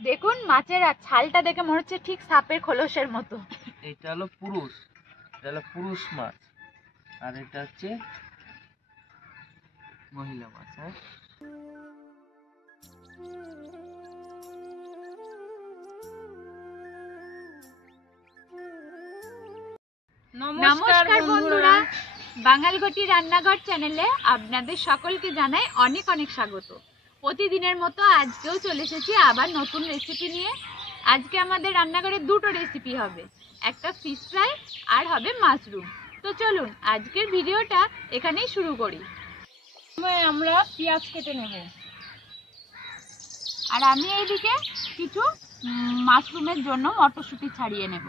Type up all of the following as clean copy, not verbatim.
দেখুন মাছের ছালটা দেখে মনে হচ্ছে ঠিক সাপের খোলসের মতো। এটা হলো পুরুষ মাছ, আর এটা হচ্ছে মহিলা মাছ। হ্যাঁ, নমস্কার বন্ধুরা, বাঙালঘটি রান্নাঘর চ্যানেলে আপনাদের সকলকে জানাই অনেক অনেক স্বাগত। প্রতিদিনের মতো আজকেও চলে এসেছি আবার নতুন রেসিপি নিয়ে। আজকে আমাদের রান্নাঘরে দুটো রেসিপি হবে, একটা ফিশ ফ্রাই আর হবে মাশরুম। তো চলুন আজকের ভিডিওটা এখানেই শুরু করি। আমরা পেঁয়াজ কেটে নেব, আর আমি এইদিকে কিছু মাশরুমের জন্য মটরশুঁটি ছাড়িয়ে নেব।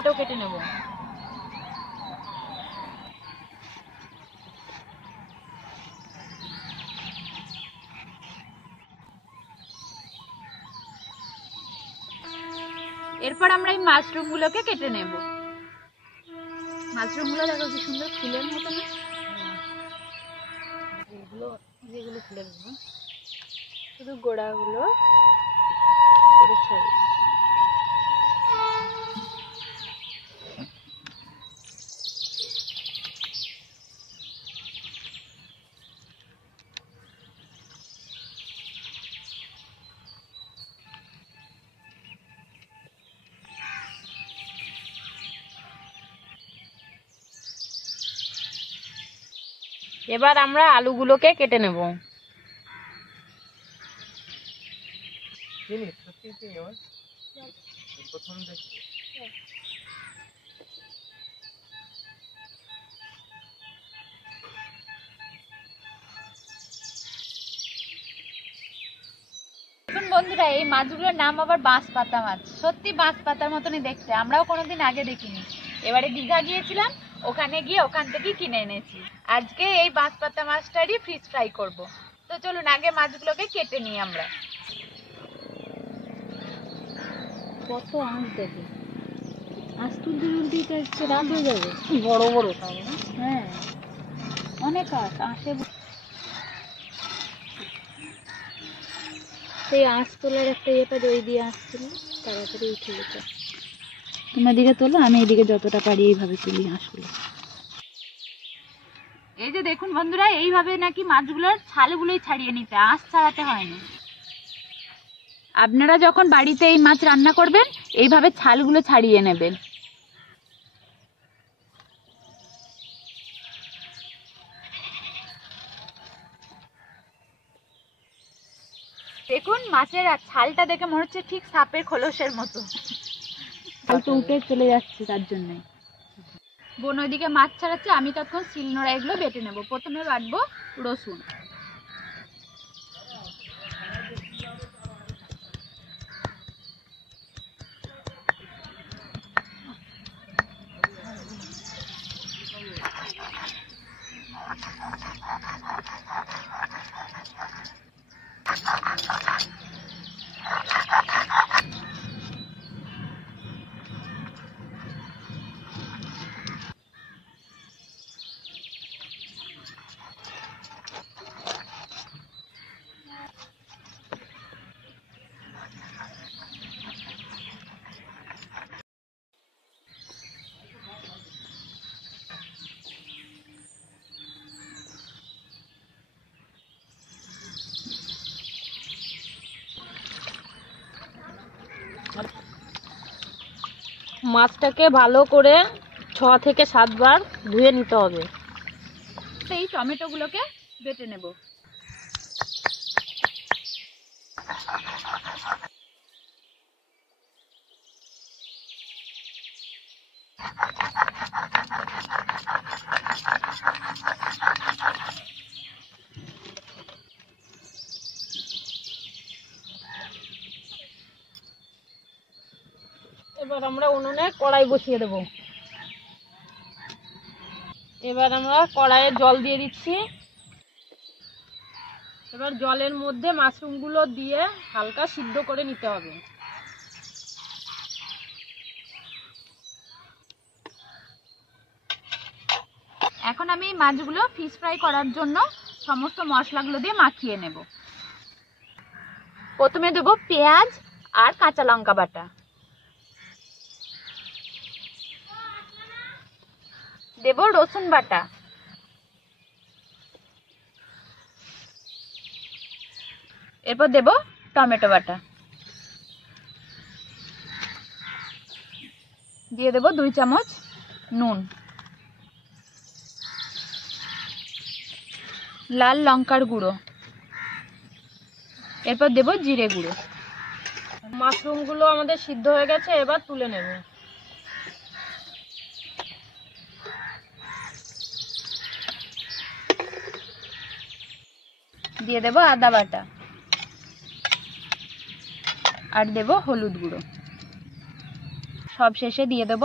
এটাও কেটে নেব। এরপর আমরা এই মাশরুমগুলোকে কেটে নেব। মাশরুমগুলো দেখো কি সুন্দর ফুলের মতো না? যেগুলো ফুলে দেবো, শুধু গোড়াগুলো করে ছাড়ি। এবার আমরা আলুগুলোকে কেটে নেব। এখন বন্ধুরা এই মাছগুলোর নাম আবার বাঁশ পাতা মাছ। সত্যি বাঁশ পাতার মতনই দেখতে, আমরাও কোনোদিন আগে দেখিনি। এবারে দীঘা গিয়েছিলাম, ওখানে গিয়ে ওখান থেকে কিনে এনেছি। আজকে এই বাঁশ পাতা মাছটারই ফিশ ফ্রাই করব। তো চলুন আগে মাছগুলোকে কেটে নিই আমরা। কত আঁশ দেখে, আঁশ তুলতে তুলতে রাত হয়ে যাবে। বড় বড় তাই না? হ্যাঁ, অনেক আঁশ। আঁশে সেই আঁশ তোলার একটা ইয়েটা দই দিয়ে আঁশ তুলি, তাড়াতাড়ি উঠে যেত। তোমার দিকে তোলো, আমি এদিকে যতটা পারি এইভাবে তুলি আঁশগুলো। এই যে দেখুন বন্ধুরা, এইভাবে নাকি মাছগুলোর ছালগুলোই ছাড়িয়ে নিতে, আঁশ ছাড়াতে হয়নি। আপনারা যখন বাড়িতে এই মাছ রান্না করবেন এইভাবে ছালগুলো ছাড়িয়ে নেবেন। দেখুন মাছের ছালটা দেখে মনে হচ্ছে ঠিক সাপের খোলসের মতো। ছালটা উঠে চলে যাচ্ছে, তার জন্যে। বোন ওইদিকে মাছ ছাড়াচ্ছে, আমি তখন শিলনোড়া এগুলো বেটে নেব। প্রথমে বাটবো রসুন। মাছটাকে ভালো করে 6 থেকে 7 বার ধুয়ে নিতে হবে। এই টমেটোগুলোকে বেটে নেব। এবার আমরা উনুনে কড়াই বসিয়ে দেব। এবার আমরা কড়াইয়ে জল দিয়ে দিচ্ছি। এবার জলের মধ্যে মাশরুমগুলো দিয়ে হালকা সিদ্ধ করে নিতে হবে। এখন আমি এই মাছগুলো ফিশ ফ্রাই করার জন্য সমস্ত মশলাগুলো দিয়ে মাখিয়ে নেব। প্রথমে দেবো পেঁয়াজ আর কাঁচা লঙ্কা বাটা, দেব রসুন বাটা, এরপর দেব টমেটো বাটা, দিয়ে দেব 2 চামচ নুন, লাল লঙ্কার গুঁড়ো, এরপর দেব জিরে গুঁড়ো। মাশরুমগুলো আমাদের সিদ্ধ হয়ে গেছে, এবার তুলে নেব। দিয়ে দেব আদা বাটা আর দেব হলুদ গুঁড়ো। সব শেষে দিয়ে দেব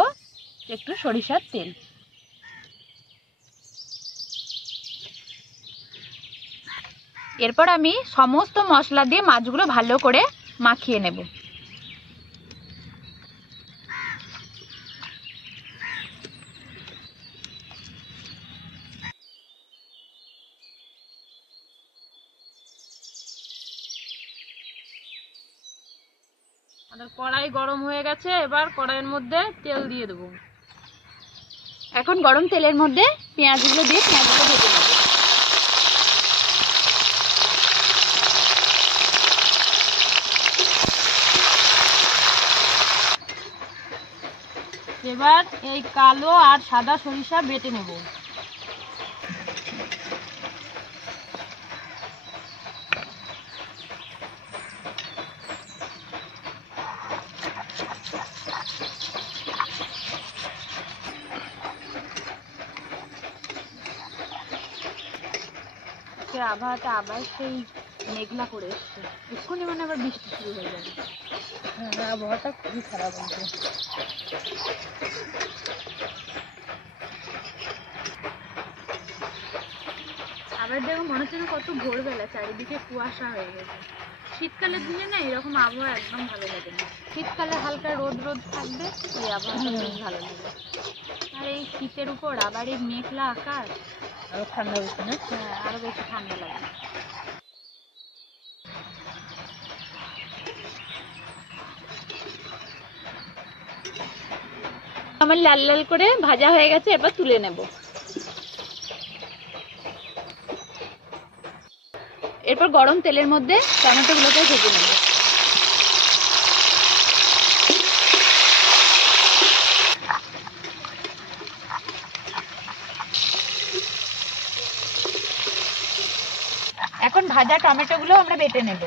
একটু সরিষার তেল। এরপর আমি সমস্ত মশলা দিয়ে মাছগুলো ভালো করে মাখিয়ে নেব। আমাদের কড়াই গরম হয়ে গেছে, এবার কড়াইয়ের মধ্যে তেল দিয়ে দেবো। এখন গরম তেলের মধ্যে পেঁয়াজগুলো দিয়ে পেঁয়াজগুলো ভেজে নেব। এবার এই কালো আর সাদা সরিষা বেটে নেব। আবহাওয়াটা আবার সেই মেঘলা করে এসছে, এক্ষুনি মানে আবার বৃষ্টি শুরু হয়ে যাবে। হ্যাঁ, আবহাওয়াটা খুবই খারাপ হয়েছে। আবার দেখো মনে হচ্ছে না কত ভোরবেলা, চারিদিকে কুয়াশা হয়ে গেছে। শীতকালের দিনে না এরকম আবহাওয়া একদম ভালো লাগে না। শীতকালে হালকা রোদ রোদ থাকবে, এই আবহাওয়াটা বেশ ভালো লাগে। আর এই শীতের উপর আবার এই মেঘলা আকাশ, আরো ঠান্ডা হচ্ছে না? হ্যাঁ আরো বেশি ঠান্ডা লাগে। আমার লাল লাল করে ভাজা হয়ে গেছে, এবার তুলে নেব। এরপর গরম তেলের মধ্যে টমেটোগুলোকে ভেজে নেব। এখন ভাজা টমেটোগুলো আমরা বেটে নেব।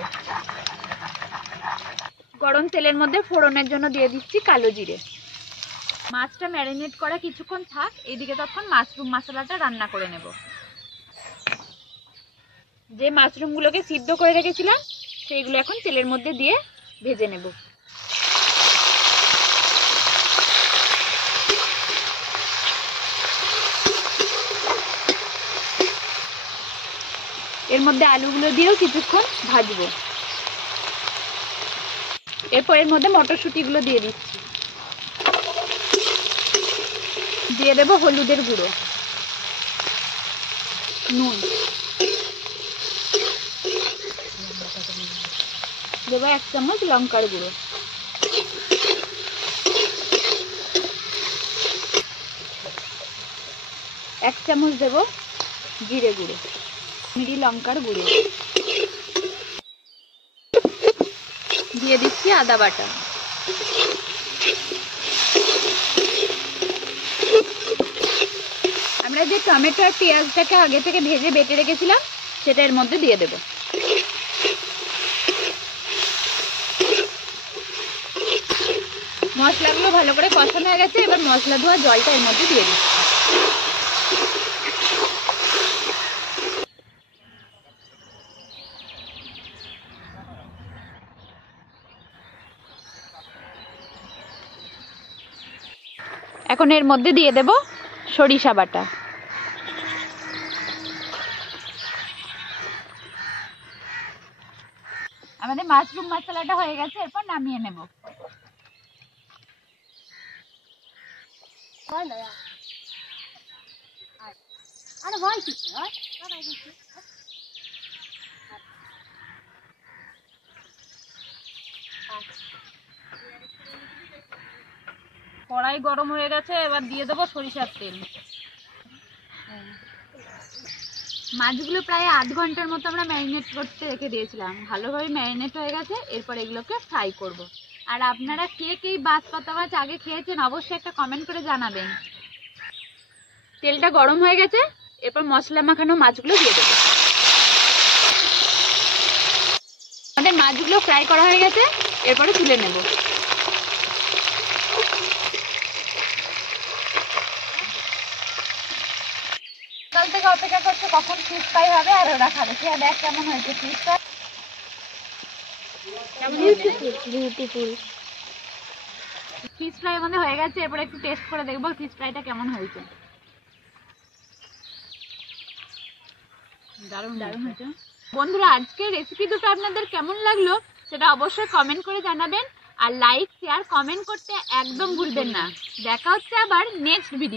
গরম তেলের মধ্যে ফোড়নের জন্য দিয়ে দিচ্ছি কালো জিরে। মাছটা ম্যারিনেট করা কিছুক্ষণ থাক, এদিকে তখন মাশরুম মশলাটা রান্না করে নেব। যে মাশরুমগুলোকে সিদ্ধ করে রেখেছিলাম সেইগুলো এখন তেলের মধ্যে দিয়ে ভেজে নেব। এর মধ্যে আলুগুলো দিয়েও কিছুক্ষণ ভাজবো। এরপর এর মধ্যে মটরশুঁটিগুলো দিয়ে দিচ্ছি, দিয়ে দেব হলুদের গুঁড়ো, নুন, দেবো 1 চামচ লঙ্কার গুঁড়ো, এক চামচ দেব জিরে গুঁড়ো, মিরি লঙ্কার গুঁড়ো, দিয়ে দিচ্ছি আদা বাটা। আমরা যে টমেটো আর পেঁয়াজটাকে আগে থেকে ভেজে বেটে রেখেছিলাম সেটা এর মধ্যে দিয়ে দেব। মশলাগুলো ভালো করে কষানো হয়ে গেছে, এবার মশলা ধোয়া জলটা এর মধ্যে দিয়ে দিচ্ছি। এখন এর মধ্যে দিয়ে দেব সরিষা বাটা। আমাদের মাশরুম মশলাটা হয়ে গেছে, এরপর নামিয়ে নেব। কড়াই গরম হয়ে গেছে, এবার দিয়ে দেবো সরিষার তেল। মাছগুলো প্রায় আধ ঘন্টার মতো আমরা ম্যারিনেট করতে রেখে দিয়েছিলাম, ভালোভাবে ম্যারিনেট হয়ে গেছে। এরপর এগুলোকে ফ্রাই করব। আর আপনারা কে কে বাঁশপাতা মাছ আগে খেয়েছেন অবশ্যই একটা কমেন্ট করে জানাবেন। তেলটা গরম হয়ে গেছে, এরপর মশলা মাখানো মাছগুলো দিয়ে দেবো। আমাদের মাছগুলো ফ্রাই করা হয়ে গেছে, এরপরে তুলে নেব। কাল থেকে অপেক্ষা করছে কখন ফিশ ফ্রাই হবে আর ওরা খাবে। সে দেখ কেমন হয়েছে fish fry. Beautiful. Fish fry আমাদের হয়ে গেছে, এরপরে একটু টেস্ট করে দেখবো ফিশ ফ্রাইটা কেমন হয়েছে। দারুণ দারুণ হয়েছে। বন্ধুরা, আজকের রেসিপি দুটো আপনাদের কেমন লাগলো সেটা অবশ্যই কমেন্ট করে জানাবেন। আর লাইক শেয়ার কমেন্ট করতে একদম ভুলবেন না। দেখা হচ্ছে আবার নেক্সট ভিডিও।